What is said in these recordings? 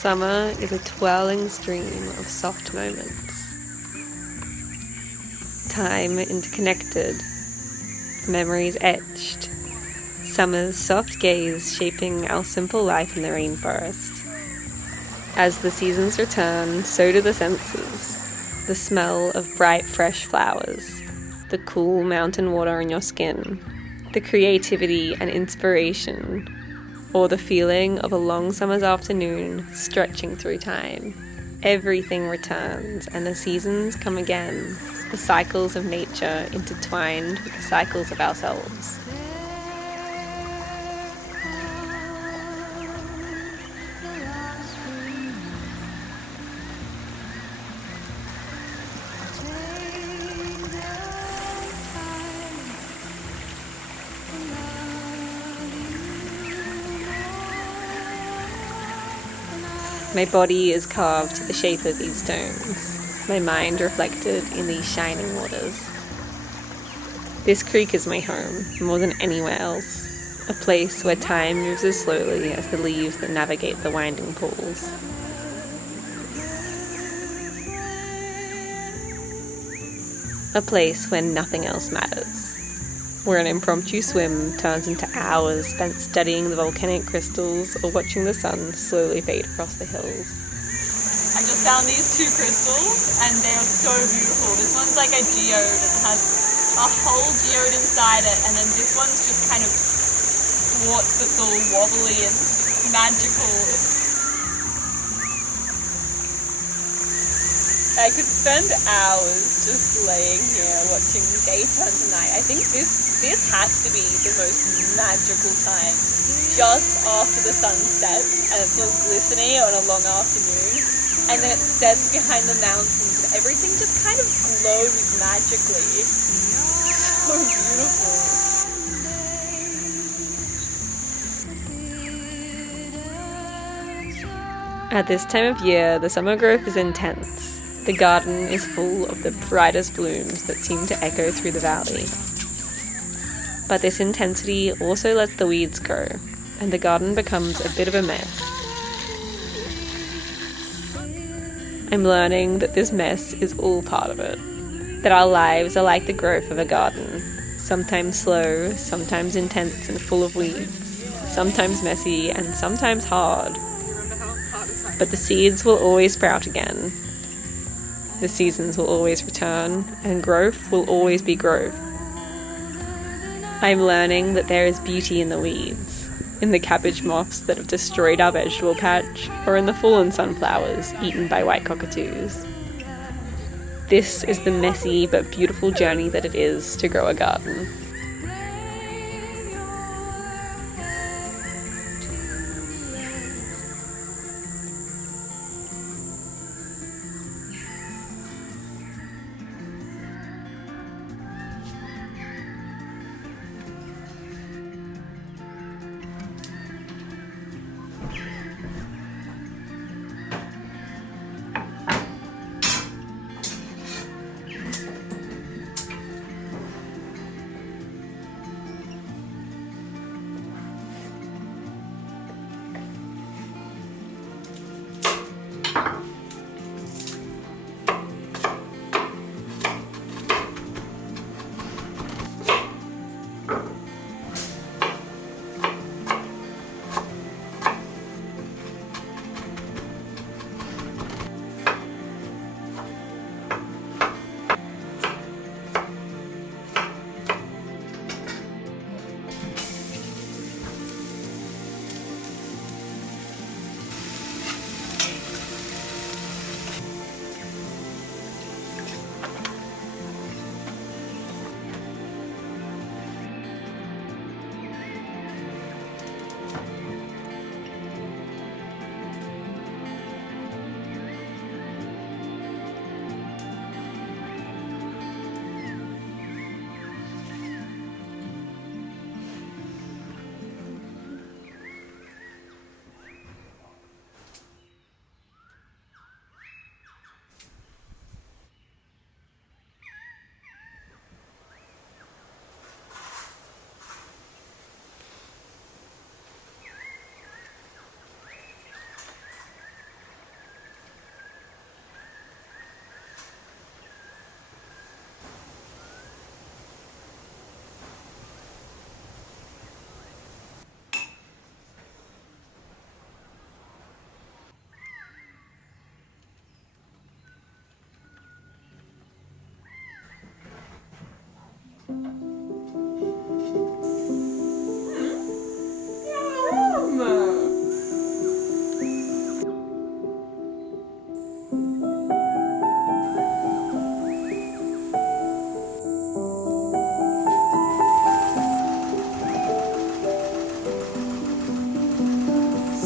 Summer is a twirling stream of soft moments. Time interconnected, memories etched. Summer's soft gaze shaping our simple life in the rainforest. As the seasons return, so do the senses. The smell of bright, fresh flowers, the cool mountain water on your skin, the creativity and inspiration, or the feeling of a long summer's afternoon stretching through time. Everything returns and the seasons come again, the cycles of nature intertwined with the cycles of ourselves. My body is carved to the shape of these stones, my mind reflected in these shining waters. This creek is my home, more than anywhere else, a place where time moves as slowly as the leaves that navigate the winding pools. A place where nothing else matters, where an impromptu swim turns into hours spent studying the volcanic crystals or watching the sun slowly fade across the hills. I just found these two crystals and they are so beautiful. This one's like a geode and has a whole geode inside it, and then this one's just kind of quartz that's all wobbly and magical. I could spend hours just laying here watching day turn to night. I think this has to be the most magical time. Just after the sun sets and it's all glistening on a long afternoon, and then it sets behind the mountains and everything just kind of glows magically. So beautiful. At this time of year, the summer growth is intense. The garden is full of the brightest blooms that seem to echo through the valley. But this intensity also lets the weeds grow, and the garden becomes a bit of a mess. I'm learning that this mess is all part of it, that our lives are like the growth of a garden, sometimes slow, sometimes intense and full of weeds, sometimes messy and sometimes hard. But the seeds will always sprout again. The seasons will always return, and growth will always be growth. I'm learning that there is beauty in the weeds, in the cabbage moths that have destroyed our vegetable patch, or in the fallen sunflowers eaten by white cockatoos. This is the messy but beautiful journey that it is to grow a garden.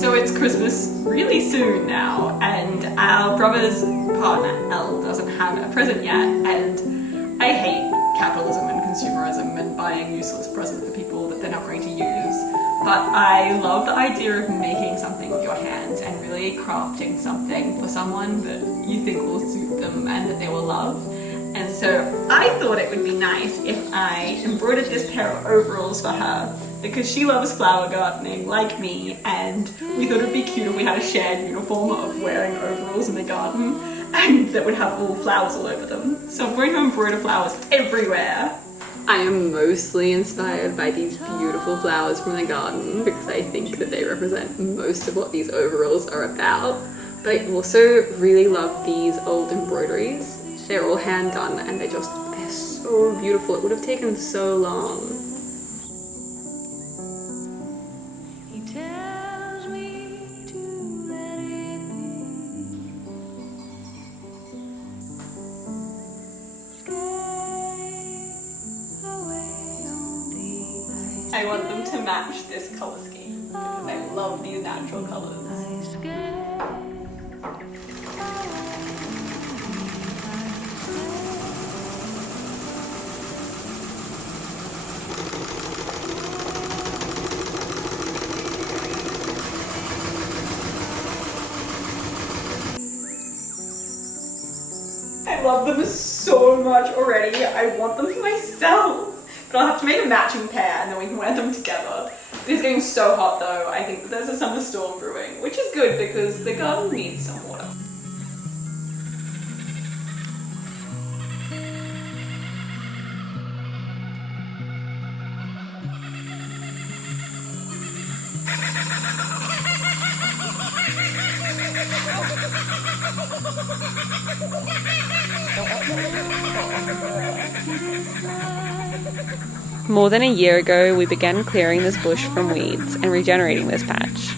So it's Christmas really soon now, and our brother's partner, Elle, doesn't have a present yet, and I hate capitalism and consumerism and buying useless presents for people that they're not going to use. But I love the idea of making something with your hands and really crafting something for someone that you think will suit them and that they will love. And so I thought it would be nice if I embroidered this pair of overalls for her, because she loves flower gardening like me, and we thought it would be cute if we had a shared uniform of wearing overalls in the garden and that would have all flowers all over them. So I'm going to embroider flowers everywhere. I am mostly inspired by these beautiful flowers from the garden because I think that they represent most of what these overalls are about. But I also really love these old embroideries. They're all hand done and they're so beautiful. It would have taken so long. I want them to match this colour scheme because I love these natural colours. I love them so much already. I want them for myself. But I'll have to make a matching pair and then we can wear them together. It is getting so hot though. I think that there's a summer storm brewing, which is good because the garden needs some water. More than a year ago, we began clearing this bush from weeds and regenerating this patch.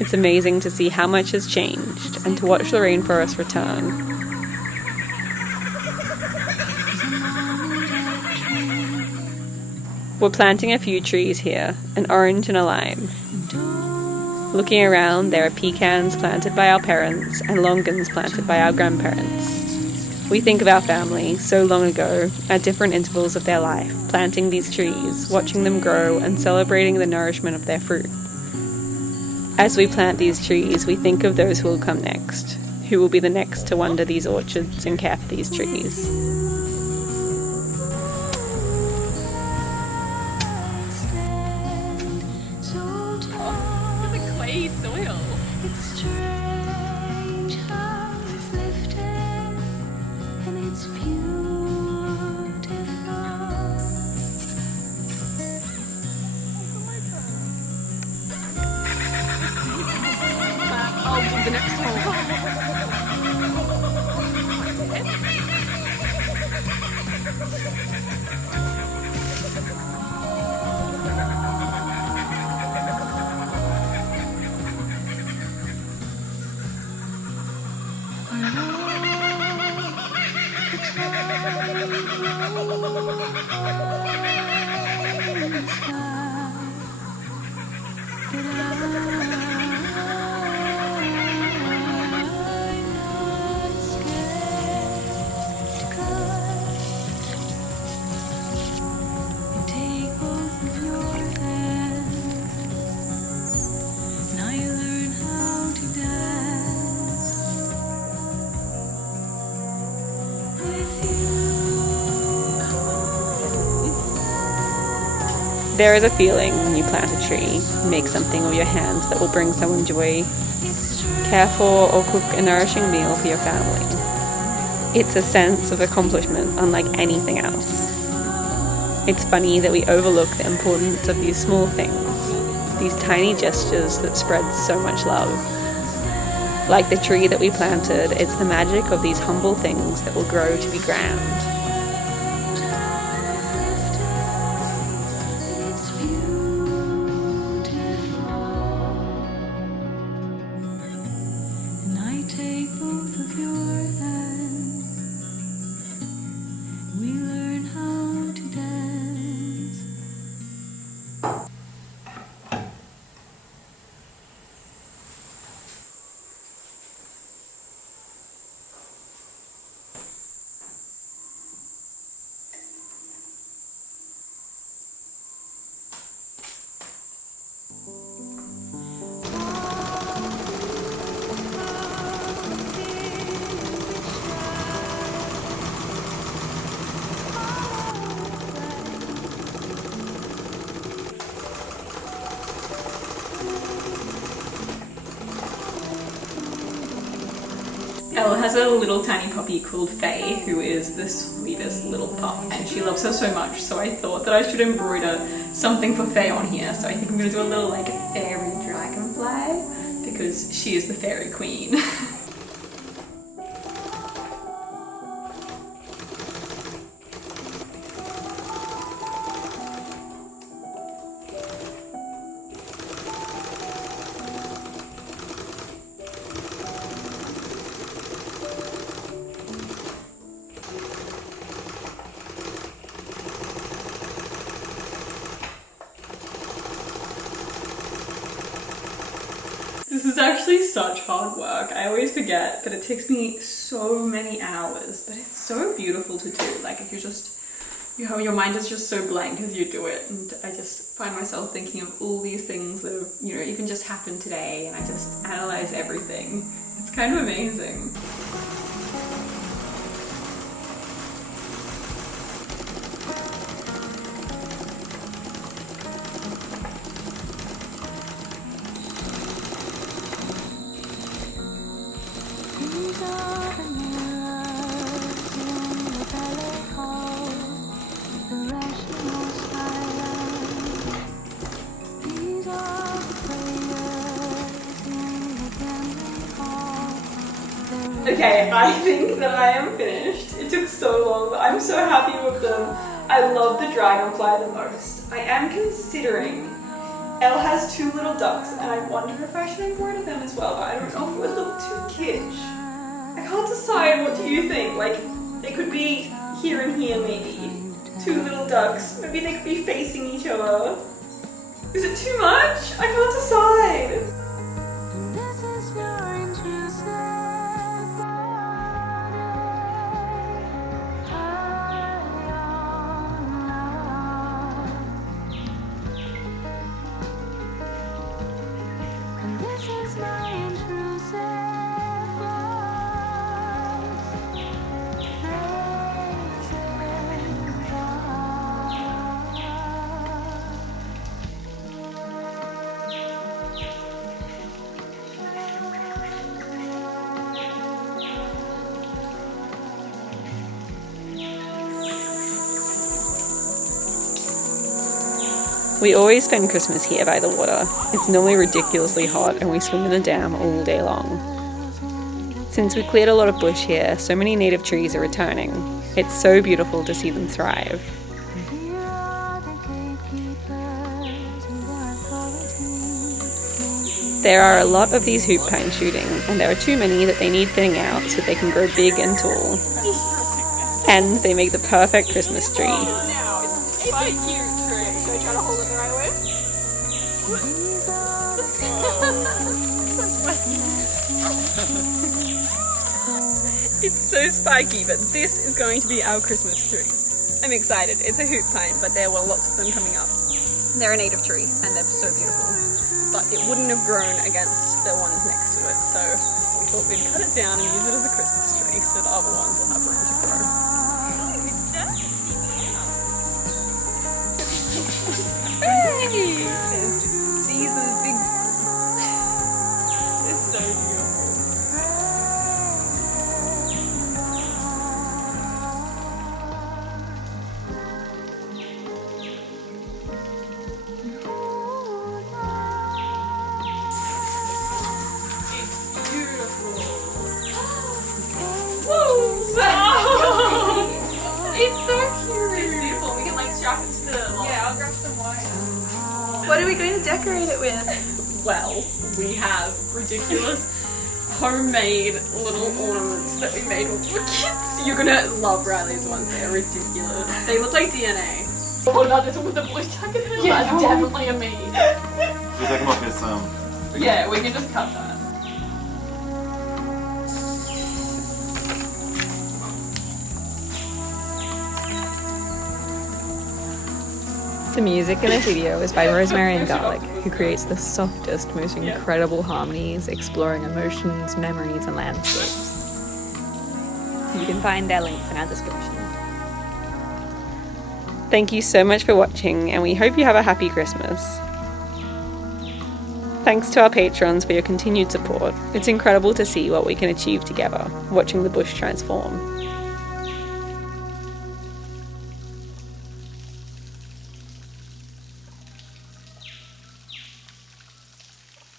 It's amazing to see how much has changed and to watch the rainforest return. We're planting a few trees here, an orange and a lime. Looking around, there are pecans planted by our parents and longans planted by our grandparents. We think of our family so long ago at different intervals of their life, planting these trees, watching them grow and celebrating the nourishment of their fruit. As we plant these trees, we think of those who will come next, who will be the next to wander these orchards and care for these trees. Oh, the clay soil. It's beautiful. I'll do the next one. There is a feeling when you plant a tree, make something with your hands that will bring someone joy, care for or cook a nourishing meal for your family. It's a sense of accomplishment unlike anything else. It's funny that we overlook the importance of these small things, these tiny gestures that spread so much love. Like the tree that we planted, it's the magic of these humble things that will grow to be grand. Elle has a little tiny puppy called Faye, who is the sweetest little pup, and she loves her so much, so I thought that I should embroider something for Faye on here. So I think I'm going to do a little like fairy dragonfly, because she is the fairy queen. This is actually such hard work. I always forget, but it takes me so many hours, but it's so beautiful to do. Like if you're just, your mind is just so blank as you do it, and I just find myself thinking of all these things that have, even just happened today, and I just analyze everything. It's kind of amazing. These are the mirrors in the ballet hall, the rational silence. These are the prayers in the gambling hall. Okay, I think that I am finished. It took so long, but I'm so happy with them. I love the dragonfly the most. I am considering, Elle has two little ducks, and I wonder if I should embroider them as well, but I don't know if it would look too kitsch. I can't decide. What do you think? Like, they could be here and here maybe. Two little ducks. Maybe they could be facing each other. Is it too much? I can't decide. This is your intrusive body, high on love. And this is my intrusive We always spend Christmas here by the water. It's normally ridiculously hot and we swim in the dam all day long. Since we cleared a lot of bush here, so many native trees are returning. It's so beautiful to see them thrive. There are a lot of these hoop pines shooting, and there are too many that they need thinning out so they can grow big and tall. And they make the perfect Christmas tree. Now, it's a cute tree. Should I try to hold it the right way? It's so spiky, but this is going to be our Christmas tree. I'm excited. It's a hoop pine, but there were lots of them coming up. They're a native tree, and they're so beautiful. But it wouldn't have grown against the ones next to it, so we thought we'd cut it down and use it as a Christmas tree, so the other ones will have room to grow. Hey! These are the big... It's so beautiful. It's beautiful. Whoa! It's so cute. It's beautiful. We can like strap it to the... Yeah, I'll grab some wire. What are we going to decorate it with? Well, we have ridiculous homemade little ornaments that we made with the kids. You're gonna love Riley's ones. They are ridiculous. They look like DNA. What about this one with the blue jacket? Yeah, that's definitely a me. She's talking about this, Yeah, we can just cut that. The music in this video is by Rosemary and Garlic, who creates the softest, most incredible harmonies, exploring emotions, memories, and landscapes. You can find their links in our description. Thank you so much for watching, and we hope you have a happy Christmas. Thanks to our patrons for your continued support. It's incredible to see what we can achieve together, watching the bush transform.